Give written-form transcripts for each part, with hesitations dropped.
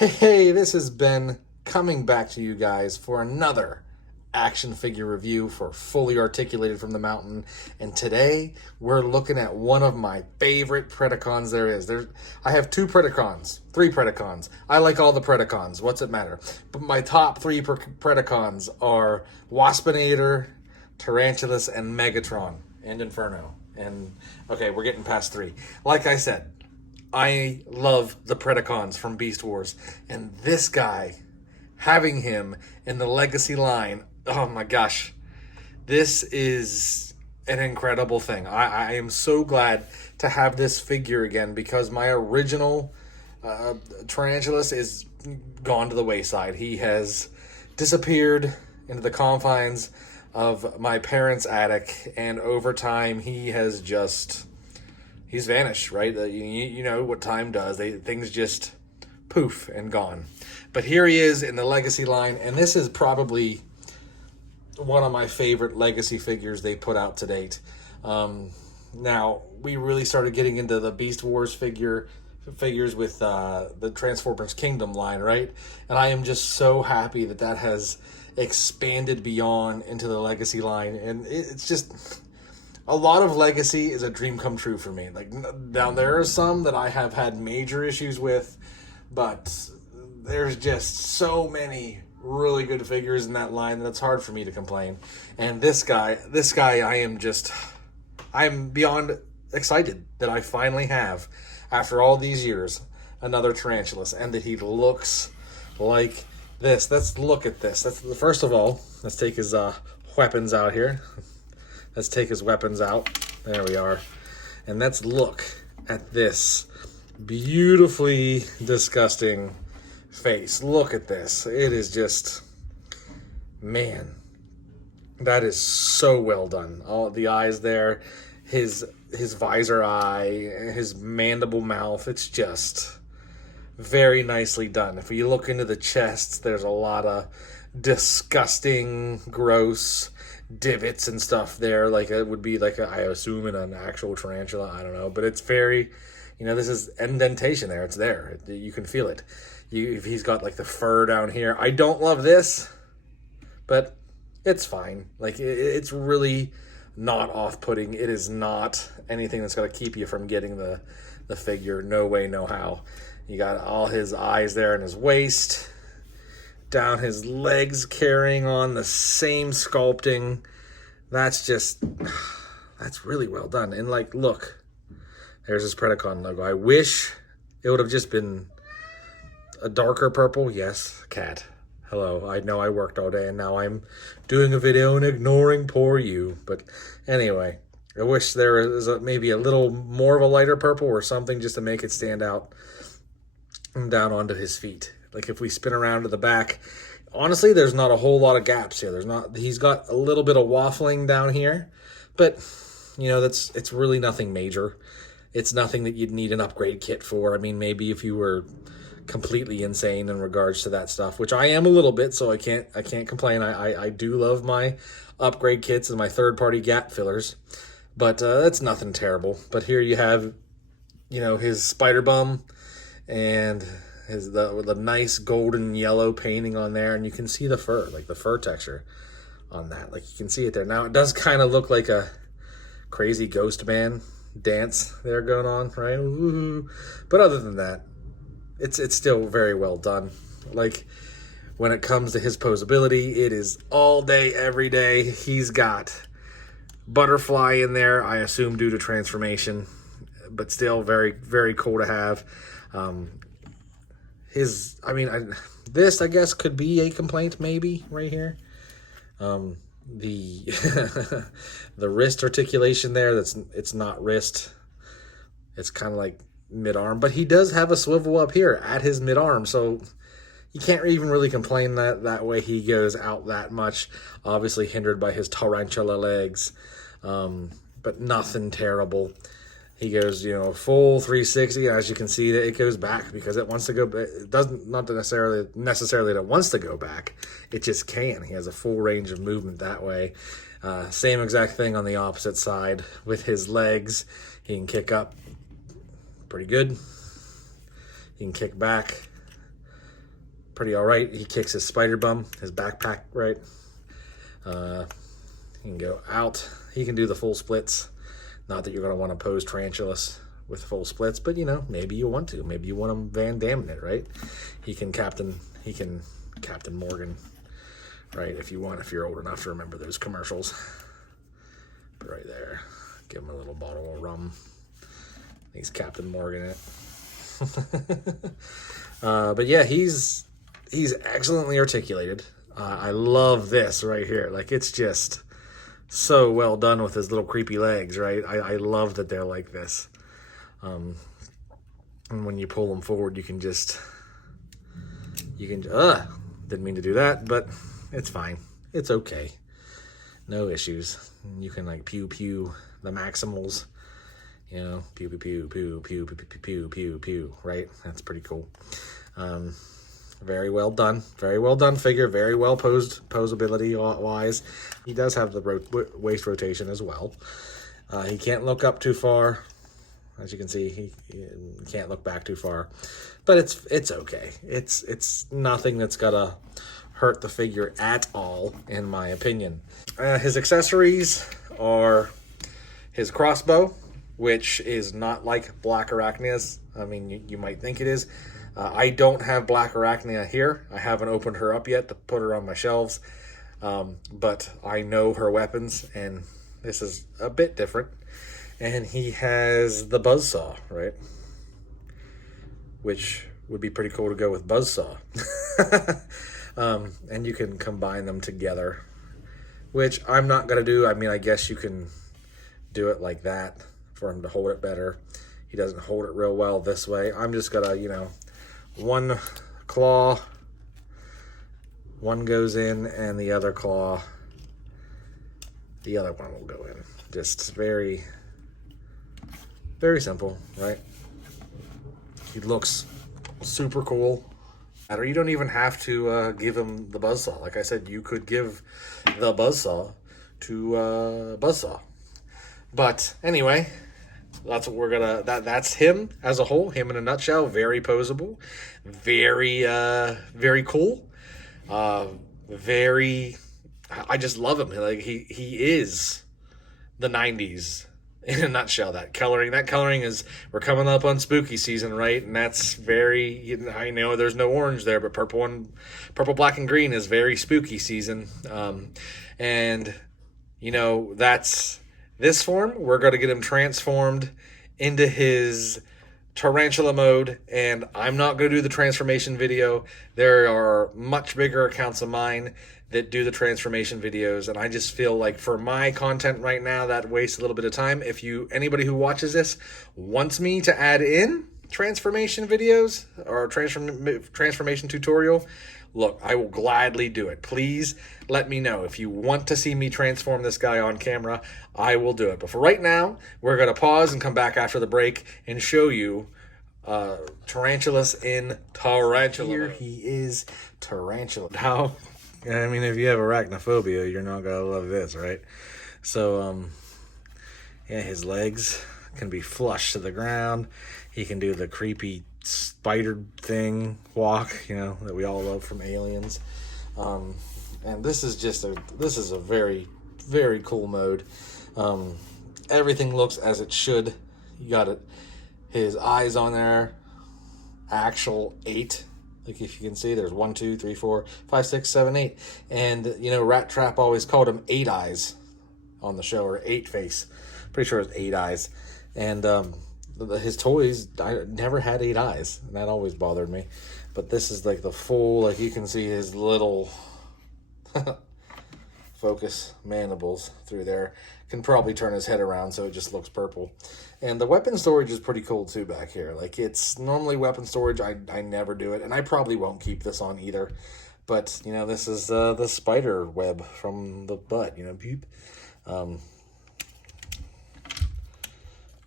Hey, this is Ben coming back to you guys for another action figure review for Fully Articulated from the Mountain. And today we're looking at one of my favorite Predacons there is. I have three Predacons. I like all the Predacons. What's it matter? But my top three Predacons are Waspinator, Tarantulas, and Megatron and Inferno. And okay, we're getting past three. Like I said, I love the Predacons from Beast Wars, and this guy, having him in the Legacy line, oh my gosh, this is an incredible thing. I am so glad to have this figure again because my original Tarantulas is gone to the wayside. He has disappeared into the confines of my parents' attic, and over time he has just... he's vanished, right? You know what time does. Things just poof and gone. But here he is in the Legacy line, and this is probably one of my favorite Legacy figures they put out to date. Now, we really started getting into the Beast Wars figures with the Transformers Kingdom line, right? And I am just so happy that has expanded beyond into the Legacy line. And it's just... a lot of Legacy is a dream come true for me. Like, now there are some that I have had major issues with, but there's just so many really good figures in that line that it's hard for me to complain. And this guy, I'm beyond excited that I finally have, after all these years, another Tarantulas, and that he looks like this. Let's look at this. First of all, let's take his weapons out here. Let's take his weapons out. There we are. And let's look at this beautifully disgusting face. Look at this. It is just... man. That is so well done. All the eyes there. His visor eye. His mandible mouth. It's just very nicely done. If you look into the chest, there's a lot of disgusting, gross divots and stuff there, like it would be like I assume in an actual tarantula. I don't know, but it's very, this is indentation there. It's there. You can feel it. If he's got like the fur down here. I don't love this, but it's fine. Like it's really not off-putting. It is not anything that's going to keep you from getting the figure. No way, no how. You got all his eyes there in his waist, down his legs, carrying on the same sculpting. That's really well done. And like, look, there's his Predacon logo. I wish it would have just been a darker purple. Yes, cat. Hello. I know I worked all day and now I'm doing a video and ignoring poor you. But anyway, I wish there was maybe a little more of a lighter purple or something just to make it stand out down onto his feet. Like if we spin around to the back, honestly, there's not a whole lot of gaps here. He's got a little bit of waffling down here, but it's really nothing major. It's nothing that you'd need an upgrade kit for. I mean, maybe if you were completely insane in regards to that stuff, which I am a little bit, so I can't complain. I do love my upgrade kits and my third-party gap fillers, but that's nothing terrible. But here you have, his spider bum and the nice golden yellow painting on there, and you can see the fur, like the fur texture on that. Like you can see it there. Now it does kind of look like a crazy ghost man dance there going on, right? Ooh. But other than that, it's still very well done. Like when it comes to his posability, it is all day, every day. He's got butterfly in there, I assume due to transformation, but still very, very cool to have. This I guess could be a complaint maybe right here. The the wrist articulation there, it's not wrist. It's kind of like mid-arm, but he does have a swivel up here at his mid-arm, so you can't even really complain that way he goes out that much. Obviously hindered by his tarantula legs, but nothing terrible. He goes, full 360. As you can see, that it goes back because it wants to go. It doesn't, not necessarily that it wants to go back. It just can. He has a full range of movement that way. Same exact thing on the opposite side with his legs. He can kick up pretty good. He can kick back pretty all right. He kicks his spider bum, his backpack, right? He can go out. He can do the full splits. Not that you're going to want to pose Tarantulas with full splits, but, you know, maybe you want to. Maybe you want him Van Damme it, right? He can Captain Morgan, right, if you want, if you're old enough to remember those commercials. But right there, give him a little bottle of rum. He's Captain Morgan it. But yeah, he's excellently articulated. I love this right here. Like, it's just so well done with his little creepy legs, right? I love that they're like this. And when you pull them forward, didn't mean to do that, but it's fine. It's okay. No issues. You can like pew pew the Maximals, you know, pew pew pew pew pew pew pew pew pew pew, right? That's pretty cool. Very well done. Very well done figure. Very well posability wise. He does have the waist rotation as well. He can't look up too far. As you can see, he can't look back too far. But it's okay. It's nothing that's gonna hurt the figure at all, in my opinion. His accessories are his crossbow, which is not like Black Arachnia's. I mean, you might think it is. I don't have Black Arachnia here. I haven't opened her up yet to put her on my shelves. But I know her weapons, and this is a bit different. And he has the buzzsaw, right? Which would be pretty cool to go with buzzsaw. And you can combine them together, which I'm not going to do. I mean, I guess you can do it like that for him to hold it better. He doesn't hold it real well this way. I'm just going to, you know, one claw, one goes in, and the other claw, the other one will go in. Just very, very simple, right? He looks super cool. Or you don't even have to give him the buzzsaw. Like I said, you could give the buzzsaw to Buzzsaw. But anyway, that's what we're gonna. That's him as a whole. Him in a nutshell. Very posable, very very cool. Very. I just love him. Like he is the '90s. In a nutshell, that coloring is, we're coming up on spooky season, right? And that's very, I know there's no orange there, but purple, black, and green is very spooky season. And, you know, that's this form. We're going to get him transformed into his tarantula mode, and I'm not going to do the transformation video. There are much bigger accounts of mine that do the transformation videos, and I just feel like for my content right now, that wastes a little bit of time. If anybody who watches this wants me to add in transformation videos or transformation tutorial, look, I will gladly do it. Please let me know. If you want to see me transform this guy on camera, I will do it. But for right now, we're going to pause and come back after the break and show you Tarantulas in Tarantula. Here he is, Tarantula. Now, I mean, if you have arachnophobia, you're not going to love this, right? So, yeah, his legs can be flush to the ground. He can do the creepy spider thing walk, you know, that we all love from Aliens. And this is a very, very cool mode. Everything looks as it should. You got it. His eyes on there, actual 8. Like if you can see, there's 1, 2, 3, 4, 5, 6, 7, 8. And, you know, Rat Trap always called him 8 Eyes on the show, or 8 Face. Pretty sure it's 8 Eyes. And his toys, I never had 8 eyes, and that always bothered me. But this is like the full, like you can see his little focus mandibles through there. Can probably turn his head around so it just looks purple. And the weapon storage is pretty cool too back here. Like, it's normally weapon storage. I never do it, and I probably won't keep this on either. But, you know, this is the spider web from the butt, you know, peep. But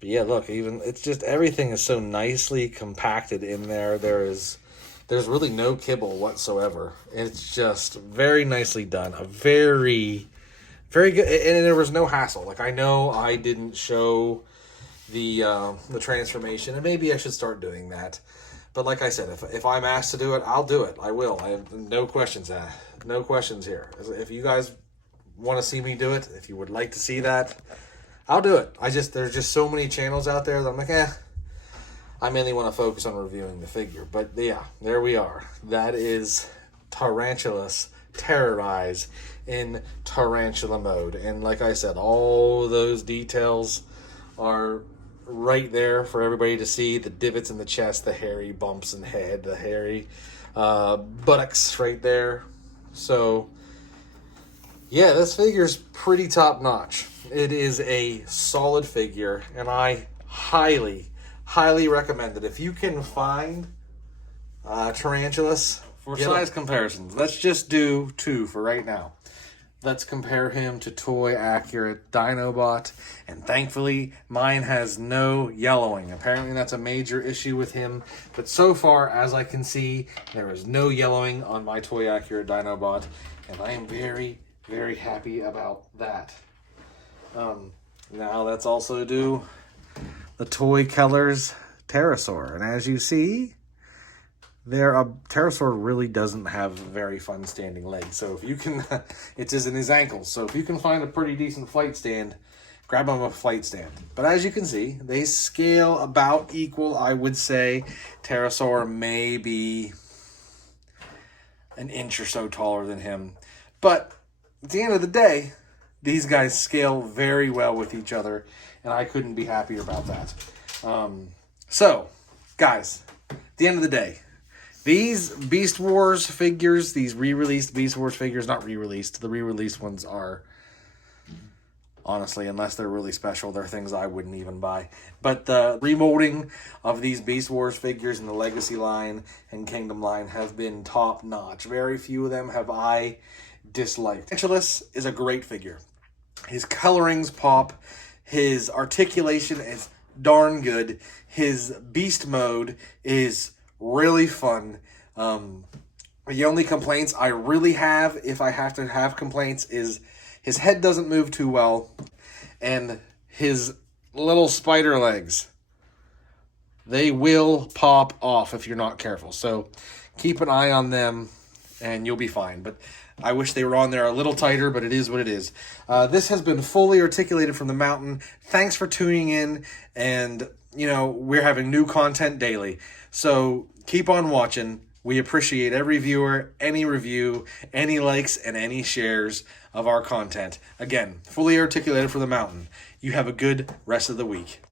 yeah, look, it's just everything is so nicely compacted in there. There's really no kibble whatsoever. It's just very nicely done. A very, very good, and there was no hassle. Like, I know I didn't show the transformation, and maybe I should start doing that. But like I said, if I'm asked to do it, I'll do it. I will. I have no questions. No questions here. If you guys want to see me do it, if you would like to see that, I'll do it. There's just so many channels out there that I'm like, I mainly want to focus on reviewing the figure. But yeah, there we are. That is Tarantulas Terrorize in tarantula mode. And like I said, all those details are right there for everybody to see. The divots in the chest, the hairy bumps in head, the hairy buttocks right there. So yeah, this figure's pretty top notch. It is a solid figure, and I highly recommend it. If you can find Tarantulas, for size comparisons, let's just do 2 for right now. Let's compare him to toy accurate Dinobot, and thankfully mine has no yellowing. Apparently that's a major issue with him, but so far as I can see, there is no yellowing on my toy accurate Dinobot, and I am very happy about that. Now let's also do the Toy Colors Pterosaur, and as you see, Pterosaur really doesn't have very fun standing legs. So if you can, it's in his ankles. So if you can find a pretty decent flight stand, grab him a flight stand. But as you can see, they scale about equal. I would say Pterosaur may be an inch or so taller than him. But at the end of the day, these guys scale very well with each other, and I couldn't be happier about that. So, guys, at the end of the day, these Beast Wars figures, these re-released Beast Wars figures, not re-released, the re-released ones are, honestly, unless they're really special, they're things I wouldn't even buy. But the remolding of these Beast Wars figures in the Legacy line and Kingdom line have been top-notch. Very few of them have I disliked. Tarantulas is a great figure. His colorings pop. His articulation is darn good. His beast mode is really fun. The only complaints I really have, if I have to have complaints, is his head doesn't move too well, and his little spider legs, they will pop off if you're not careful. So keep an eye on them, and you'll be fine. But I wish they were on there a little tighter, but it is what it is. This has been fully articulated from the mountain. Thanks for tuning in, and, you know, we're having new content daily. So keep on watching. We appreciate every viewer, any review, any likes, and any shares of our content. Again, fully articulated from the mountain. You have a good rest of the week.